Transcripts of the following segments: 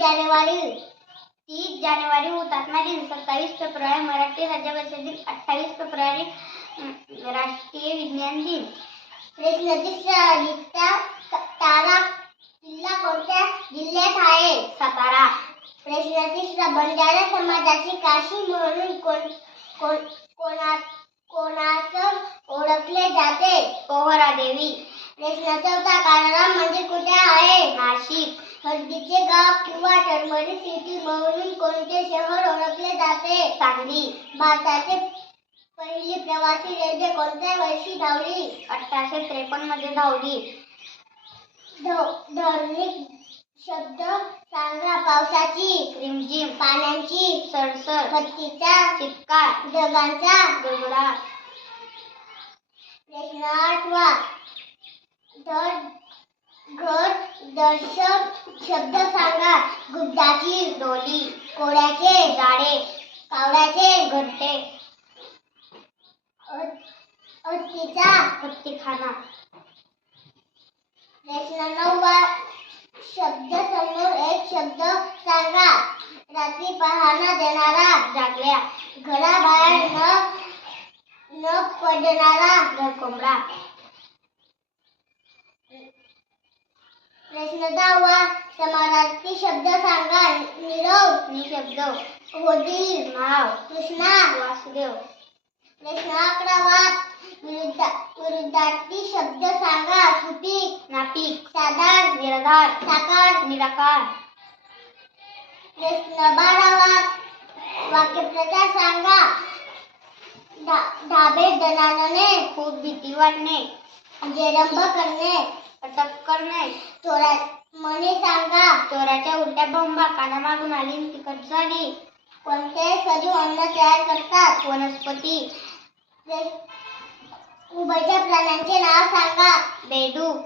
30 जानेवारी हुतात्मा दिन, 27 फेब्रुवारी मराठी राज्यभाषा दिन, 28 फेब्रुवारी राष्ट्रीय विज्ञान दिन. प्रश्न तिसरा, नित्या तारा किल्ला कोणत्या जिल्ह्यात आहे? सातारा. प्रश्न तिसरा, बंजारा समाजाची काशी म्हणून कोणास ओळखले जाते? पोहरादेवी. प्रश्न चौथा, काळाराम मंदिर कुठे आहे? नाशिक. हळदीचे गाव किंवा टर्मरिक सिटी म्हणून कोणते शहर ओळखले जाते? सांगली. भारताची पहिली प्रवासी रेल्वे कोणत्या वर्षी धावली? 1853 मध्ये धावली. धार्मिक शब्द सांगा. पावसाची रिमझिम. पाण्याची सरसर. हत्तीचा चित्कार. ढगांचा गडगडाट. प्रश्न 8वा, घर दर्शक शब्द सांगा. गुड्डाची डोली. कोळ्याचे जाळे. कावळ्याचे घरटे. हत्तीचा हत्तीखाना. प्रश्न 9वा, शब्दसमूह एक शब्द सांगा. रात्री पहाणा देणारा. जागल्या. घराबाहेर न पडणारा. घरकोंबडा. प्रश्न 10वा, समानार्थी शब्द सांगा. नीरव निशब्द. होडी नाव. कृष्णा वासुदेव. प्रश्न 11वा, विरुद्धार्थी शब्द सांगा. सुपीक नापिक. साधार निराधार. साकार निराकार. प्रश्न 12वा, वाक्यप्रचार सांगा. धाबे दणाणणे. खूप भीती वाटणे. जेरंब करणे. अटक करणे. चोरा म्हणी सांगा. चोराच्या उलट्या बोंबा कानामागून आली आणि तिखट झाली. कोणते सजीव अन्न तयार करतात? वनस्पती. उभयच्या प्राण्यांचे नाव सांगा. बेडूक.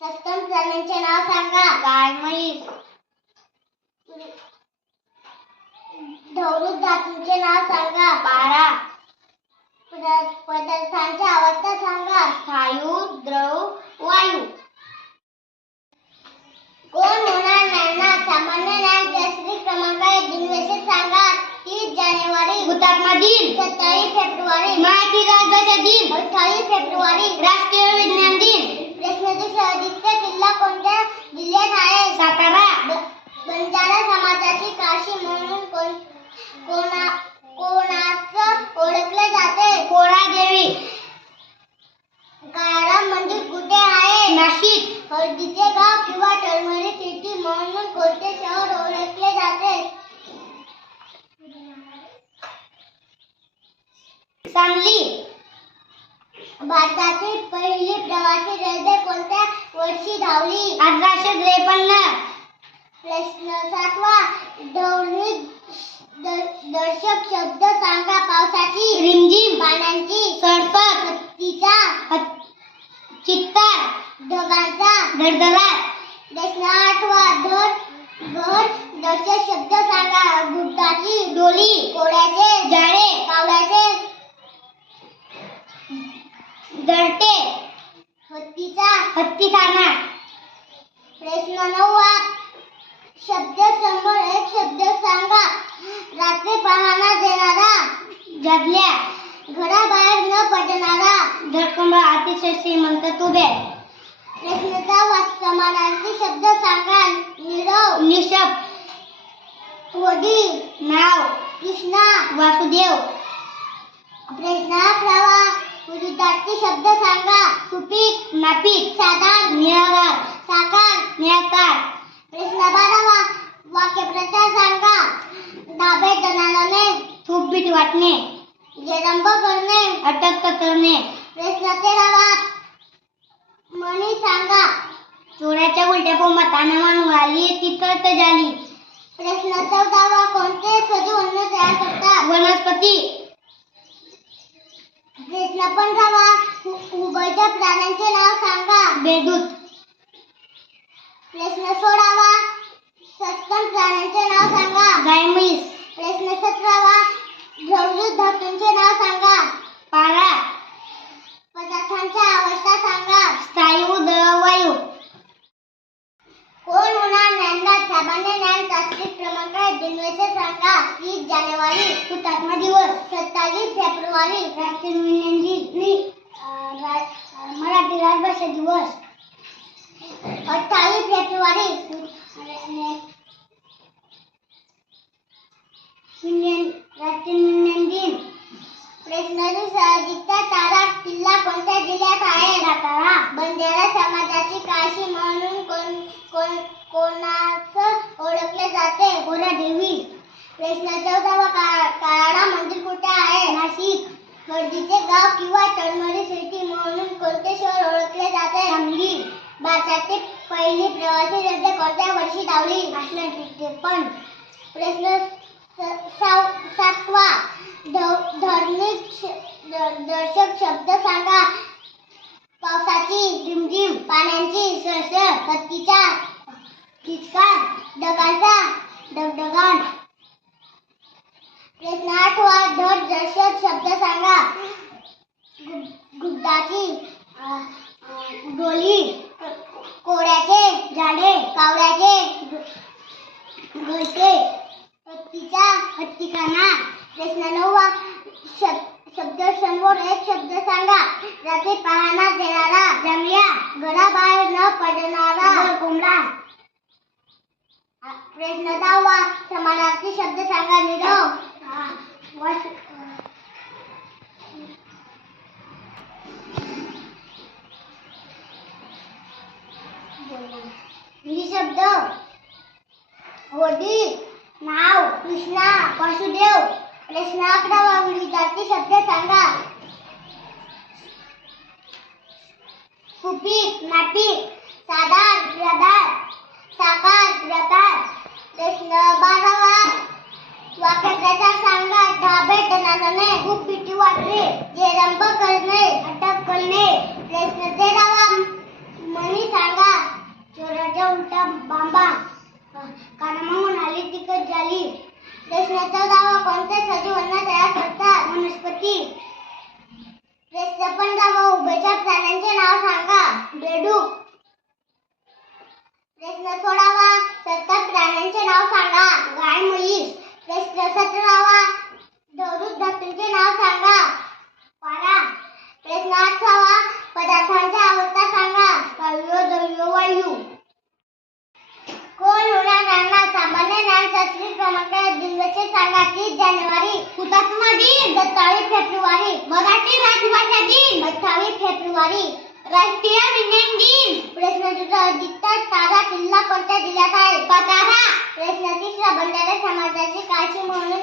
सस्तन प्राण्यांचे नाव सांगा. गाय, म्हैस. ढवळूक धातूंचे नाव सांगा. पारा. पदार्थांची अवस्था सांगा. स्थायू, द्रव, वायू. कोण होणार नायनाट? सामान्य ज्ञान शास्त्री क्रमांक 1 दिनविशेष सांगा. 30 जानेवारी हुतात्मा दिन. 27 फेब्रुवारी मराठी राज्यभाषा दिन. 28 फेब्रुवारी राष्ट्रीय विज्ञान दिन. प्रश्न तिसरा, हळदीचा किल्ला कोणत्या जिल्ह्यात आहे? सातारा. बंजारा समाजाची काशी म्हणून कोणास ओळखले जाते? पोहरादेवी. काळाराम मंदिर कुठे आहे? नाशिक. हळदीचे गाव किंवा टर्मरिक सिटी म्हणून कोणते शहर ओळखले जाते? सांगली. भारताची पहिली प्रवासी रेल्वे कोणत्या वर्षी धावली? 1853. प्रश्न 7वा, धार्मिक दर्शक शब्द सांगा. पावसाची रिमझिम. पाण्याची सरसर. हत्तीचा चित्कार. ढगांचा धडधडाट. प्रश्न 8वा, घर दर्शक शब्द सांगा. गुड्डाची डोली. कोळ्याचे जाळे. कावळ्याचे घरटे. हत्तीचा हत्तीखाना. प्रश्न 9वा, शब्दसमूह एक शब्द सांगा. रात्री पहाणा देणारा. जागल्या. घराबाहेर न पडणारा. घरकोंबडा. अतिशय श्रीमंत तुबे. प्रश्न 10वा, समानार्थी शब्द सांगा. नीरव निशब्द. होडी नाव. कृष्णा वासुदेव. प्रश्न 11वा, विरुद्धार्थी शब्द सांगा. सुपीक नापिक. साधार निराधार. साकार निराकार. प्रश्न 12वा, वाक्यप्रचार सांगा. धाबे दणाणणे. खूप भीती वाटणे. जेरंब करणे. अटक करणे. प्रश्न 13वा, म्हणी सांगा. चोराच्या उलट्या बोंबा कानामागून आली तिखट झाली. प्रश्न 14वा, कोणते सजीव अन्न तयार करतात? वनस्पती. प्रश्न 15वा, उभयच्या प्राण्यांचे नाव सांगा. बेडूक. प्रश्न 16वा, सस्तन प्राण्यांचे नाव सांगा. गाय, म्हैस. प्रश्न 17वा, ढवळूक धातूंचे नाव सांगा. पारा. पदार्थांच्या अवस्था सांगा. स्थायू, द्रव, वायू. कोण होणार नायनाट? सामान्य फेब्रुवारी हुतात्मा दिवस. 27 फेब्रुवारी राष्ट्रीय विज्ञान दिन मराठी राजभाषा दिवस. 28 फेब्रुवारी राष्ट्रीय विज्ञान दिन. प्रश्नाची साहजिकता तारा किल्ला कोणत्या जिल्ह्यात आहे? सातारा. बंजारा समाजाची काशी म्हणून कोणाचं ओळखले जाते? कोरादेवी. प्रश्न 14 काळारा मंदिर कुठे आहे? नाशिक. हळदीचे गाव किंवा तळमळी सिटी म्हणून कोणते शहर ओळखले जाते? सांगली. भारतातील पहिली प्रवासी रेल्वे कोणत्या वर्षी धावली? 1853. प्रश्न 7वा दर्शक शब्द सांगा. पावसाची रिमझिम, पाण्याची सळसळ, हत्तीचा किचकार, ढगांचा डगडगाट. प्रश्न 8वा दर्शक शब्द सांगा. गुड्डाची डोली, कोळ्याचे झाडे, कावळ्याचे घरटे, हत्तीचा हत्तीखाना. प्रश्न 9वा शब्द समोर एक शब्द सांगा. रात्री पाहण्यात येणारा जांभळ्या, घराबाहेर न पडणारा कोंबडा. प्रश्न 10वा समानार्थी शब्द सांगा. निरोप, शब्द होडी, नाव, कृष्णा, वासुदेव. प्रश्न 11वा विरुद्धार्थी शब्द सांगा. सुपीक, नापीक, साधार, निराधार, साकार, निराधार. प्रश्न 12वा वाक्प्रचार सांगा. धाबे टनाटणे, खूप भीती वाटते, जेरंब करणे, अटक करणे. प्रश्न 13वा म्हणी सांगा. चोराच्या उलटा बांबा, कानामागून आली तिखट झाली. प्रश्न 14वा कोणते सजीव अन्न तयार करतात? वनस्पती. प्रश्न 15वा उभयचर प्राण्यांचे नाव सांगा. बेडूक. प्रश्न 16वा सस्तन प्राण्यांचे नाव सांगा. गाय, म्हैस. प्रश्न 17वा द्रवरूप धातूंचे नाव सांगा. पारा. प्रश्न 18वा पदार्थांच्या अवस्था सांगा. वायू, द्रव्य, वायू. कोण होणार राहणार? सामान्य ज्ञानशास्त्री क्रमांक दिनविशेष सांगा. 30 जानेवारी हुतात्मा दिन. 27 फेब्रुवारी मराठी राजभाषा दिन. 28 फेब्रुवारी राष्ट्रीय विज्ञान दिन. प्रश्न 2 तारा किल्ला कोणत्या जिल्ह्यात आहे? सातारा. प्रश्न 3 बंजारा समाजाची काशी म्हणून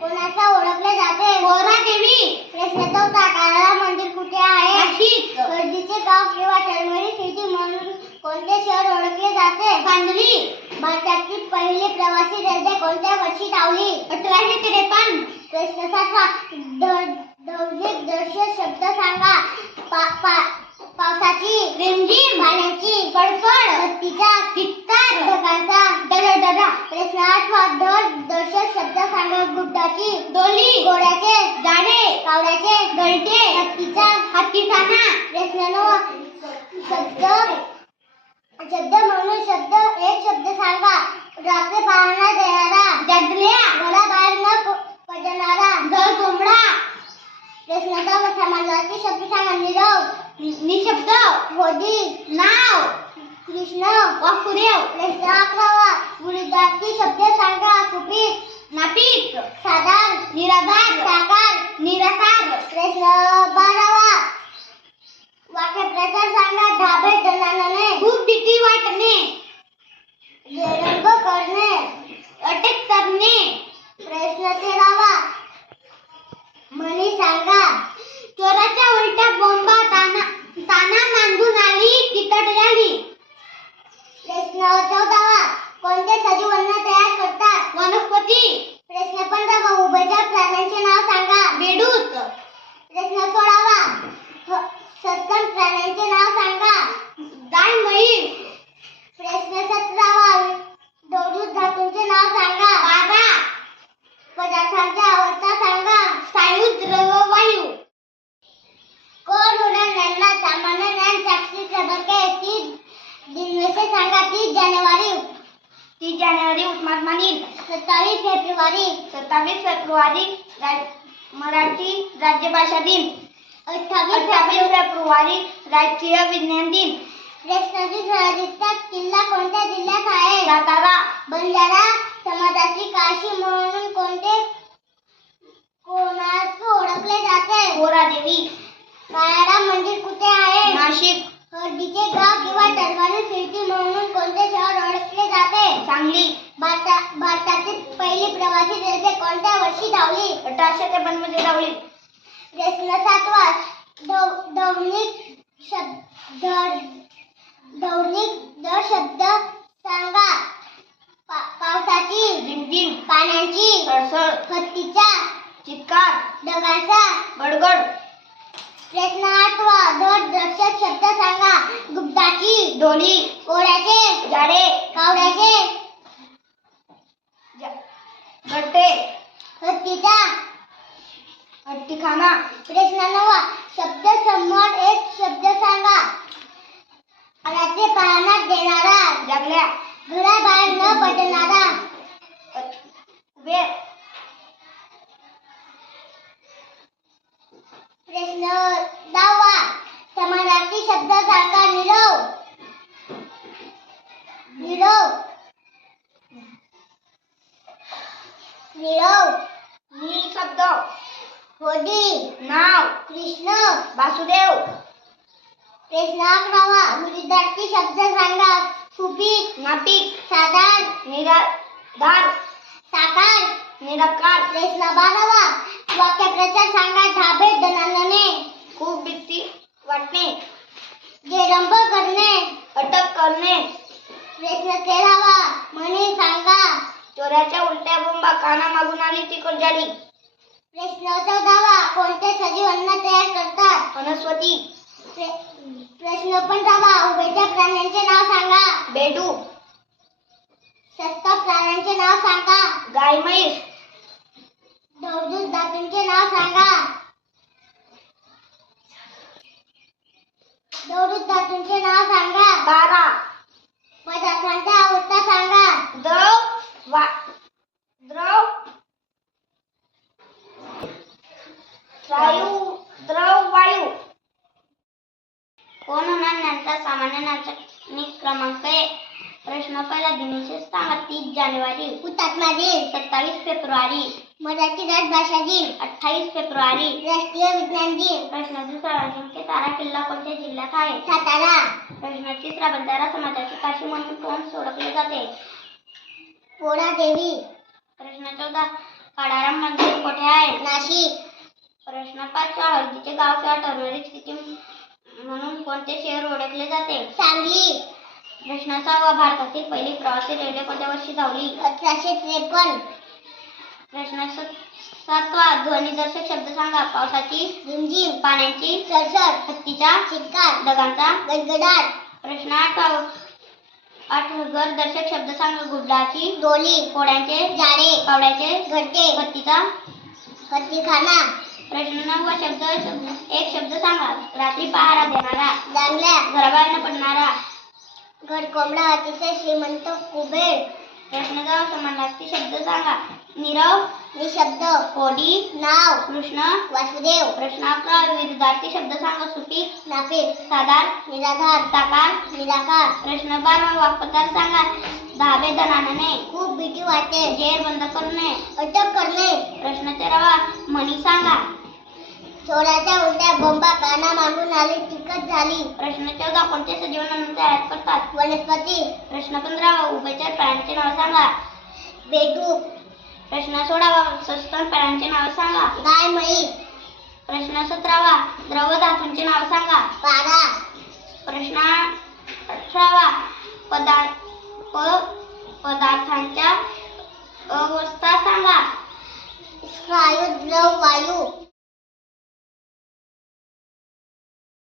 कोणाचा ओळखले जाते? कोरादेवी. प्रश्न 4 काळारा मंदिर कुठे आहे? नाशिक. हळदीचे गाव किंवा तळमळी सिटी म्हणून कोणते शहर ओळखले जाते? सांगली. भारतातील पहिली प्रवासी रेल्वे कोणत्या वर्षी धावली? 1853. प्रश्न 7 दर्शक शब्द सांगा. पावसाची रिमझिम, पाण्याची फडफड, हत्तीचा चित्कार, ढगांचा डगडगा. प्रश्न 8 दर्शक शब्द सांगा. गुड्डाची डोली, घोड्याचे झाडे, कावळ्याचे घरटे, हत्तीचा हत्तीखाना. प्रश्न 9 शब्द म्हणून एक शब्द सांगा. रात्री पाहण्यात येणारा जांभळ्या, घराबाहेर न पडणारा घर कोंबडा. प्रश्न 10 समानार्थी शब्द सांगा. निरोप, निशब्द, होडी, नाव, कृष्ण, वासुदेव. प्रश्न 11वा विरुद्धार्थी शब्द सांगा. सुपीक, नापीक, साधार, निराधार, साकार, निराकार. प्रश्न 12वा वाक्प्रचार सांगा. धाबे टनाटणे, खूप भीती वाटणे, जेरंब करणे, अटक करणे. प्रश्न 13वा म्हणी सांगा. चोराच्या उलटा बोंबा, ताना मांडून आली तिखट झाली. प्रश्न 14वा कोणते सजीव अन्न तयार करतात? वनस्पती. प्रश्न 15वा उभयचर प्राण्यांचे नाव सांगा. बेडूक. प्रश्न 16वा सस्तन प्राण्यांचे नाव सांगा. गाय, म्हैस. प्रश्न 17वा जानेवारी हुतात्मा दिन. 27 फेब्रुवारी 27 फेब्रुवारी मराठी राज्यभाषा दिन. 28 फेब्रुवारी राष्ट्रीय विज्ञान दिन. कृष्णाजी स्वराज्याचा किल्ला कोणत्या जिल्ह्यात आहे? सातारा. बंजारा समाजाची काशी म्हणून कोणास ओळखले जाते? कोरादेवी. काळाराम मंदिर कुठे आहे? नाशिक. हळदीचे गाव किंवा तलवारी सिटी म्हणून कोणते शहर ओळखले जाते? सांगली. भारतातील पहिली प्रवासी रेल्वे कोणत्या वर्षी धावली? 1853 मध्ये धावली. प्रश्न 7वा दैनिक शब्द सांगा. पावसाची, झिमझिम. पाण्याची, सळसळ. हत्तीचा, चित्कार. ढगाचा. गडगड. प्रश्न 8वा दर्शक शब्द सांगा. गुप्ताची, डोली. कोळ्याचे, जाडे. कावड्याचे, गट्टे. हत्तीचा. हत्तीखाना. प्रश्न 9वा शब्द समोर एक शब्द सांगा. रात्री पाळण्यात देणारा, जगल्या. घराबाहेर न पडणारा. उभे. प्रश्न 10वा समानार्थी शब्द सांगा. नीरव, नीरव, नीरव. नी शब्द. होडी, नाव. कृष्ण, वासुदेव. प्रश्न 11वा विरुद्धार्थी शब्द सांगा. सुपीक, नापिक. साधार, निराधार. साकार. निराकार. प्रश्न 12वा वाक्यप्रचार सांगा. धाबे दणाणणे, खूप भीती वाटणे. जेरंब करणे, अटक करणे. प्रश्न 13वा म्हणी सांगा. चोराच्या उलट्या बोंबा काना मागून आली तिखट झाली. प्रश्न 14वा कोणते सजीव अन्न तयार करतात? वनस्पती. प्रश्न 15वा उभयच्या प्राण्यांचे नाव सांगा. बेडू. सस्तन प्राण्यांचे नाव सांगा. गाय, म्हैस. धातूचे नाव सांगा. धातूचे नाव सांगा. तारा. पदार्थांचा अवस्था सांगा. द्रव. वायू. कोण होणार ज्ञानचा सामान्य नाचक क्रमांक 1. प्रश्न पहिला दिनविशेष सांगा. 30 जानेवारी हुतात्मा दिन. 27 फेब्रुवारी मराठी राजभाषा दिन. 28 फेब्रुवारी राष्ट्रीय विज्ञान दिन. प्रश्न दुसरा तारा किल्ला कोणत्या जिल्ह्यात आहे? सातारा. प्रश्न तिसरा बंजारा समाजाची काशी म्हणून कोण ओळखले जाते? कोरादेवी. प्रश्न 14 काळाराम मंदिर कोठे आहे? नाशिक. प्रश्न 5 हळदीचे गाव किंवा टर्मरिक सिटी म्हणून कोणते शहर ओळखले जाते? सांगली. प्रश्न 6 भारतातील पहिली प्रवासी रेल्वे कोणत्या वर्षी धावली? 1853. प्रश्न 7 ध्वनिदर्शक शब्द सांगा. पावसाची, झिमझिम, पाण्याची, सळसळ, हत्तीचा, चित्कार, ढगांचा, गडगडाट. प्रश्न 8 घरदर्शक शब्द सांगा. गुड्डाची, डोली, कोड्यांचे, जाडे, कावड्याचे, घरटे, हत्तीचा. हत्तीखाना. प्रश्न 9 एक शब्द सांगा. रात्री पहारा देणारा, जांगल्या, घराबाहेर न पडणारा. घर कोंबडा, अतिशय श्रीमंत, कुबेर. प्रश्न 10 समानार्थी शब्द सांगा. नीरव, निशब्द, होडी, नाव, कृष्ण, वासुदेव. प्रश्न 11 विरुद्धार्थी शब्द सांगा. सुपीक, नापिक, साधार, निराधार, साकार. निराकार. प्रश्न 12 वाक्प्रचार सांगा. धाबे दणाणणे, खूप भीती वाटते, जेर बंद करणे. अटक करणे. प्रश्न 13 म्हणी सांगा. चोराच्या उलट्या बोंबा काना मागून आली तिखट झाली. प्रश्न 14 कोणते सजीव अन्न तयार करतात? वनस्पती. प्रश्न 15 उभयचर प्राण्यांचे नाव सांगा. बेडूक. प्रश्न 16 सस्तन प्राण्यांचे नाव सांगा. गाय, म्हैस. प्रश्न 17 द्रव धातूंचे नाव सांगा. पारा.